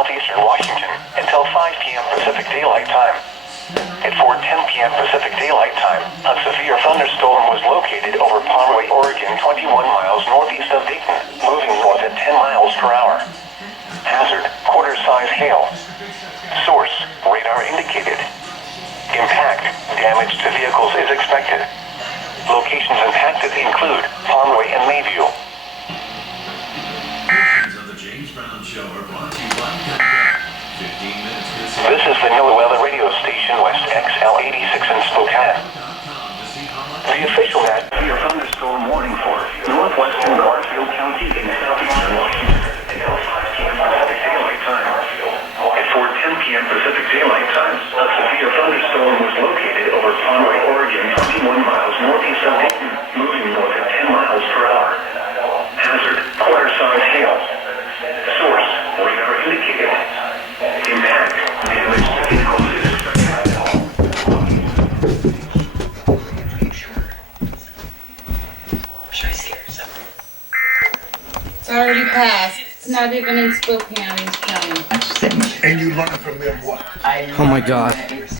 southeastern Washington until 5 p.m. Pacific Daylight Time. At 4:10 p.m. Pacific Daylight Time, a severe thunderstorm was located over Conway, Oregon, 21 miles northeast of Dayton, moving north at 10 miles per hour. Hazard, quarter-size hail. Source, radar indicated. Impact, damage to vehicles is expected. Locations impacted include Conway and Mayview. This is the NOAA Weather Radio Station West XL 86 in Spokane. The official severe thunderstorm warning for northwestern Garfield County in southeastern Washington until 5 p.m. Pacific Daylight Time. At 4:10 p.m. Pacific Daylight Time, a severe thunderstorm was located over Conway, Oregon, 21 miles northeast of Dayton, moving north at 10 miles per hour. Hazard, quarter-size hail. Source, radar indicated. Impact, damage to vehicles is It's already passed. It's not even in Spokane County. And you learn from them what? Oh my God.